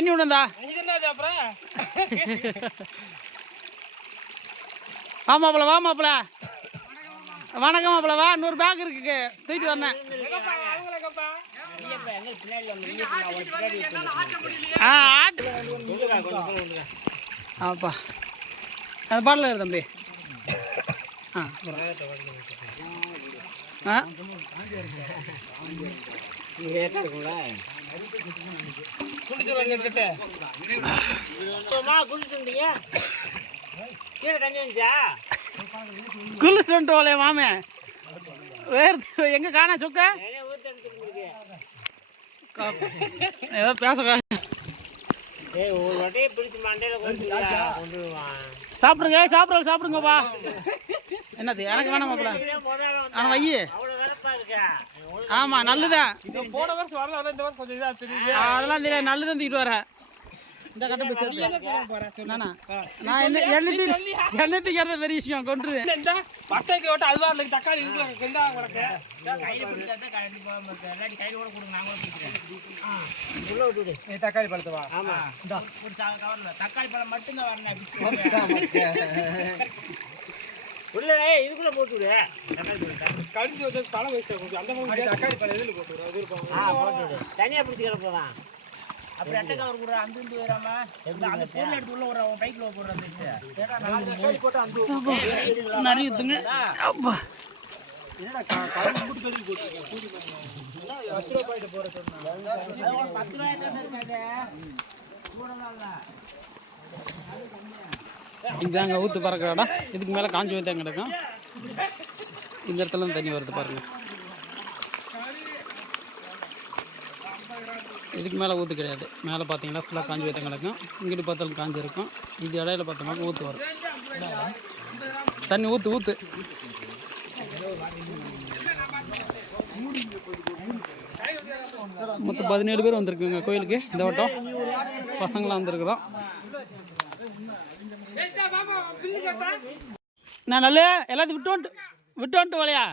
தண்ணி விடு வந்தா வா மாப்பிள வா மாப்பிள. வணக்கம் மாப்பிள வா. நூறு பேக் இருக்கு தூக்கிட்டு வரேன். ஆ ஆட்டு. ஆப்பா. அந்த பாட்டில் இரு தம்பி. ஆ. அப்புறம். ஆ குள்ளு சொல்லிட்டு வரலையே மாமே. வேறு எங்கே காணா சொக்க? ஏதோ பேச சாப்பிடுங்க சாப்பிடுங்க சாப்பிடுங்கப்பா. என்னது எனக்கு வேணாம் மாப்பிள ஆனால் வையி. ஆமாம் நல்லதுதான் போன வருஷம் வரல இந்த வருஷம் கொஞ்சம் இதா தெரியுது. அதெல்லாம் தெரியாது நல்லதுதான் தூக்கிட்டு வரேன் இந்த கட்ட போய் நானா? நான் என்ன எண்ணெய் எண்ணெய்க்கு பெரிய விஷயம் கொண்டுருவேன் இந்த பட்டைக்கு ஓட்ட அதுவா இல்லை தக்காளி இருக்கு உனக்கு. தக்காளி பழத்தை வா. தக்காளி பழம் மட்டும்தான் வரணும் உள்ள இதுக்குள்ள போட்டு விடு. கடிச்சு வச்சு பழம் வச்சு கொஞ்சம் அந்த மாதிரி தக்காளி பழம் எதில் போட்டு விடு, அது இருக்கும் ஆ போட்டு விடு. தனியா பிடிச்சி கிடப்பதான் அப்படி அட்டை கவர் கூட அந்த இருந்து வராம அந்த பொருள் எடுத்து உள்ள ஒரு பைக்ல போடுற நிறைய ஊத்துங்க அப்பா பத்து ரூபாய் இருக்காது இதாங்க ஊற்று பறக்கிற இடம். இதுக்கு மேலே காஞ்சி வைத்தான் கிடக்கும். இந்த இடத்துல தண்ணி வருது பாருங்கள் இதுக்கு மேலே ஊற்று கிடையாது. மேலே பார்த்தீங்கன்னா ஃபுல்லாக காஞ்சி வைத்தம் கிடக்கும். இங்கிட்டு பார்த்தாலும் காஞ்சி இருக்கும். இது இடையில பார்த்தோம்னா ஊற்று வரும். தண்ணி ஊற்று ஊற்று மொத்தம் பதினேழு பேர் வந்திருக்குங்க கோயிலுக்கு. இந்த வட்டம். பசங்களாம் வந்திருக்குறோம். நான் நல்ல எல்லாத்தையும் விட்டு வந்துட்டு விட்டு வந்துட்டு வலையா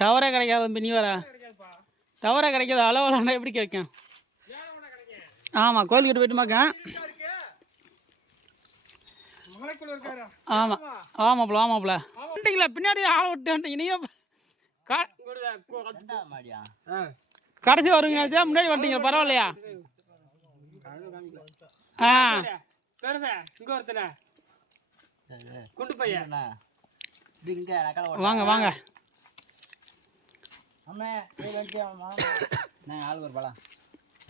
டவரே கிடைக்காது தம்பி நீ வர டவரே கிடைக்காது அளவலாண்டா எப்படி கிடைக்கும் ஆமாம் கோயில்கிட்ட போயிட்டு மாக்கேன் ஆமாம் ஆமாப்ல ஆமாப்ல. வந்துட்டீங்களா பின்னாடி ஆளை விட்டு வந்துட்டீங்க நீங்க கடைசி வருவீங்க முன்னாடி வந்துட்டீங்க பரவாயில்லையா? ஆ. பெருமை இங்க ஒருத்தன. குண்டு பையன். வாங்க வாங்க.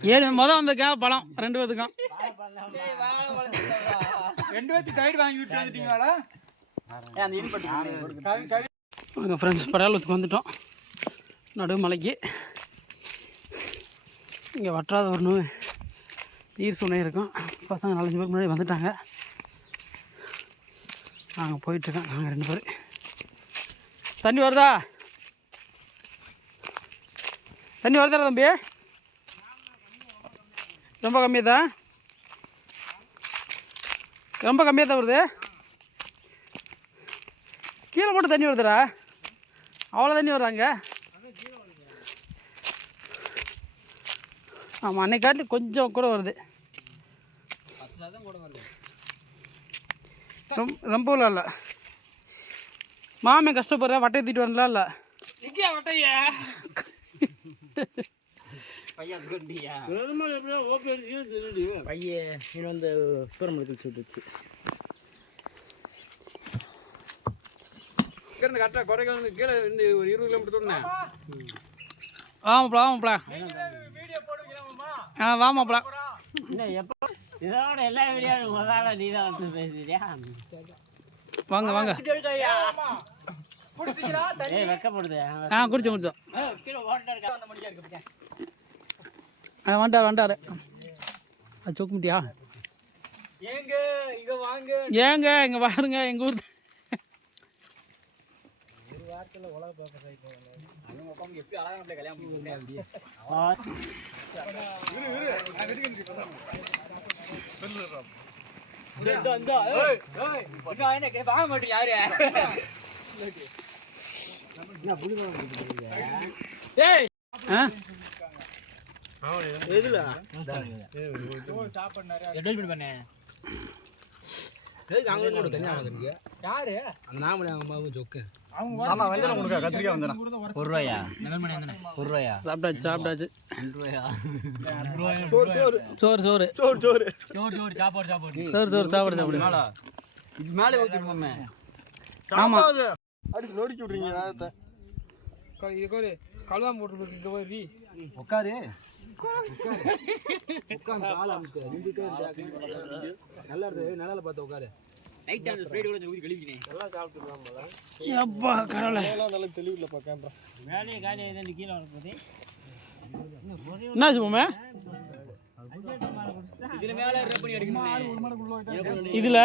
ஏழு மொதல் வந்திருக்கேன் பழம் ரெண்டு பேத்துக்கும். ரெண்டு பேர்த்து சைடு வாங்கி விட்டு வந்துட்டீங்களா ஃப்ரெண்ட்ஸ் படையாளத்துக்கு வந்துட்டோம். நடுமலைக்கு. இங்கே வற்றாத ஒரு நூ நீர் சுனை இருக்கும். பசங்க நாலஞ்சு பேர் முன்னாடி வந்துட்டாங்க. நாங்கள் போயிட்டுருக்கோம். நாங்கள் ரெண்டு பேர். தண்ணி வருதா? தண்ணி வருதா தம்பி? ரொம்ப கம்மியாக தான் ரொம்ப கம்மியாக தான் வருது? கீழே மட்டும் தண்ணி வருதுடா. அவ்வளோ தண்ணி வருதாங்க ஆமாம் அன்னைக்கு காட்டி கொஞ்சம் கூட வருது. ரொம்ப ரொம்ப இல்லை. மாமே கஷ்டப்படுற வட்டை தூக்கிட்டு வரலாம் இல்லை இங்கே வட்டைய? பையன் வந்து சூரமலை குளிச்சு விட்டுச்சு இருந்து கரெக்டாக கொடைக்கானல் கீழே இருந்து ஒரு இருபது கிலோமீட்டர் ஆமாப்ல வீடியோ போடுவீங்களாமா ஆ என்ன எப்போ? இதோட எல்லா வீடியோ முதல்ல நீ தான் வந்து பேசுறியா? வாங்க வாங்க. ஏய் வெக்கப்படுது ஆ குடிச்சோம் குடிச்சோம் ஆ வந்துட்டார் வந்துட்டார் அது சொக்க முடியா ஏங்க இங்க வாங்க. ஏங்க இங்கே பாருங்க எங்கள் ஊர். வாங்க மாட்டீங்க யாரு? ஆ யாரு அவங்க ஆமா வந்து உங்களுக்கு கத்திரிக்காய் வந்துடும் ஒரு ரூபாயா ஒரு ரூபாயா சாப்பிட்டாச்சு சாப்பிட்டாச்சு. சோறு சோறு. சோறு சோறு. சோறு சோறு. சாப்பாடு சாப்பாடு. சோறு சோறு சாப்பிடு சாப்பிடு. இது மேலே ஊற்றிடுவோமே ஆமா. அடிச்சு நோடிச்சு விட்றீங்க நேரத்தை இது கோரு கழுவா போட்டு இங்க போய் உட்காரு. லைட்டாக அந்த ஸ்ப்ரேட் கூட கடவுளே. நல்லா தெளிவில் பார்க்கேன் வேலையை காலியாக தான் கீழே வரப்போகுது. என்னாச்சு மாமே? இதில் மேலே ரேப் பண்ணி அடிக்கணும். இதுல?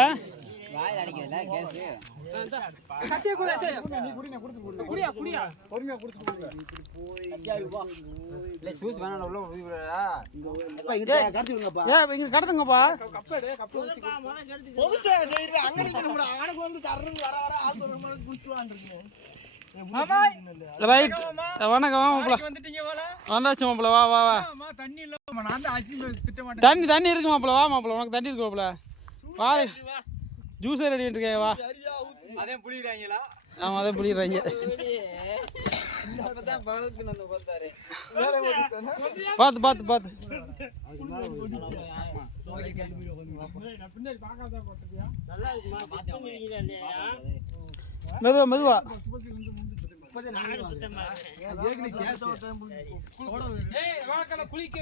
வாய் அடிக்கிறதா கேஸு. கத்திய கூட நீ குடிங்க குடிச்சு போடு குடியா குடியா பொறுமையா குடிச்சு போடுங்க இல்லை ஜூஸ் வேணாம் உள்ள ஊற்றிவிடா ஏ இங்க கடத்துங்கப்பா கப்பேடு கப்பு புதுசா செய்யற அங்க நிக்கணும் அவனுக்கு வந்து தர்றது வர வர ஆள் ஒரு மாதிரி குடிச்சுவான் மாமா. ரைட் வணக்கம் வந்தாச்சு மாப்பிள வா வா வா. தண்ணி இல்ல நான் தான் அசிங்க திட்ட மாட்டேன். தண்ணி தண்ணி இருக்கு மாப்பிள வா மாப்பிள உனக்கு தண்ணி இருக்கு மாப்பிள வா. ஜூஸே ரெடி இருக்கேன் வா. அதே புளிறாங்களா ஆமா அதை புரியுறாங்க பார்த்து பார்த்து பார்த்து. மெதுவா மெதுவா. குளிக்க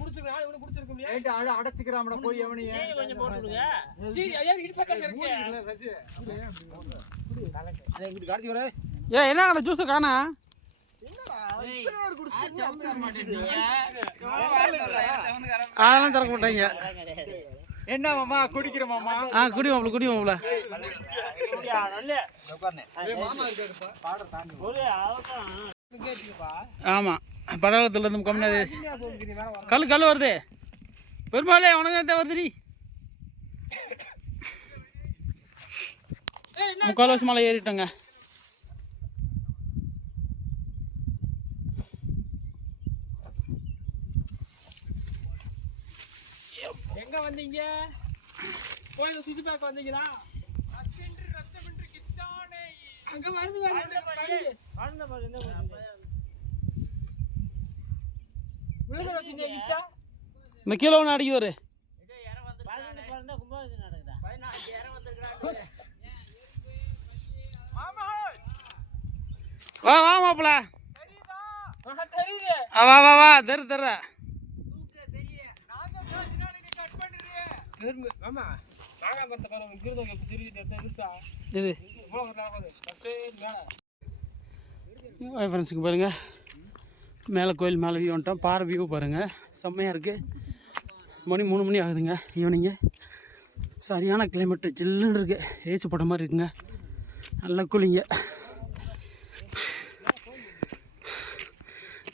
குளிச்சு ஆளு முடியாது. அட அடச்சிக்கறாமடா போய் எவனைய சீனி கொஞ்சம் போட்டு விடுங்க. சரி ஐயா இடிப்பட்ட இருக்கு. ஏ என்ன ஜூஸை காணா? அதெல்லாம் திறக்க மாட்டாங்க. என்ன மாமா? குடிக்கிற மாமா. ஆ குடி மாப்ள குடி மாப்ள ஆமாம் படலத்துல இருந்து கம்மியாக கல் கல் வருது. பெருமாளே உனக்கு வருதுடி முக்கால் வருஷமால ஏறிட்டோங்க எங்க வந்தீங்க கோயில் சுத்தி பார்க்க வந்தீங்களா? அங்க வருது இந்த கீழே ஒன்று அடிக்க வரு பதினெட்டு பிறந்தா கும்பாபிஷேகம் நடக்குதா? வா வா மாப்பிள ஆஹா, தெரியுது. ஆ, வா வா வா. தெரு தெர. ஃப்ரெண்ட்ஸுக்கு பாருங்கள் மேலே கோயில் மேலே வியூ வந்துட்டோம். பாறை வியூ பாருங்கள் செம்மையாக இருக்குது மணி மூணு மணி ஆகுதுங்க ஈவினிங்கு சரியான கிளைமேட்டு ஜில்லுன்னு இருக்குது ஏசி போட்ட மாதிரி இருக்குங்க. நல்லா கூலிங்க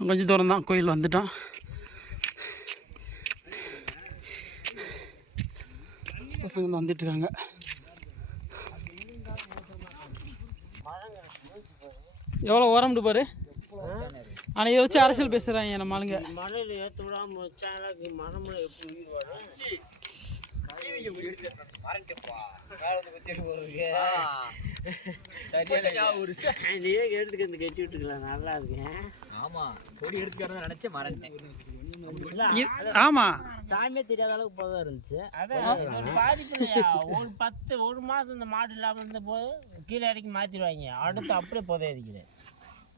கொஞ்சம் தூரம் தான் கோயில் வந்துட்டோம். பசங்க வந்து வந்துட்டு இருக்காங்க எவ்வளோ உரம்னு பாரு? ஆனால் இதை வச்சு அரசியல் பேசுகிறாங்க நம்ம ஆளுங்க. மலையில ஏத்த விடாம வச்சாங்க மரம்ல எப்படி உயிர் வரும் எடுத்துக்க கட்டி விட்டுக்கலாம் நல்லா இருக்கேன் ஆமாம் கொடி எடுத்துக்கிறத நினச்சே மறந்தேன் ஆமாம் சாமியே தெரியாத அளவுக்கு போதும் இருந்துச்சு. அதான் இது ஒரு பாதிப்பு இல்லையா ஒரு பத்து ஒரு மாதம் இந்த மாடு இல்லாமல் இருந்த போது கீழே இறக்கி மாற்றிடுவாங்க அடுத்து அப்படியே புதை அடிக்குது.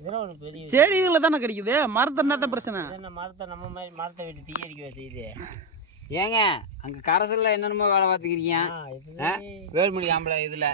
இதெல்லாம் ஒரு பெரிய விஷயம். செடி இதில் தானே கிடைக்குது? மரத்தை என்னத்த பிரச்சனை? இது என்ன மரத்தை நம்ம மாதிரி மரத்தை விட்டு தீ அடிக்கவே செய்யுது ஏங்க அங்கே கரசலில் என்னென்னமோ வேலை பார்த்துக்கிறீங்க. வேல்மணி ஆம்பளை இதில்.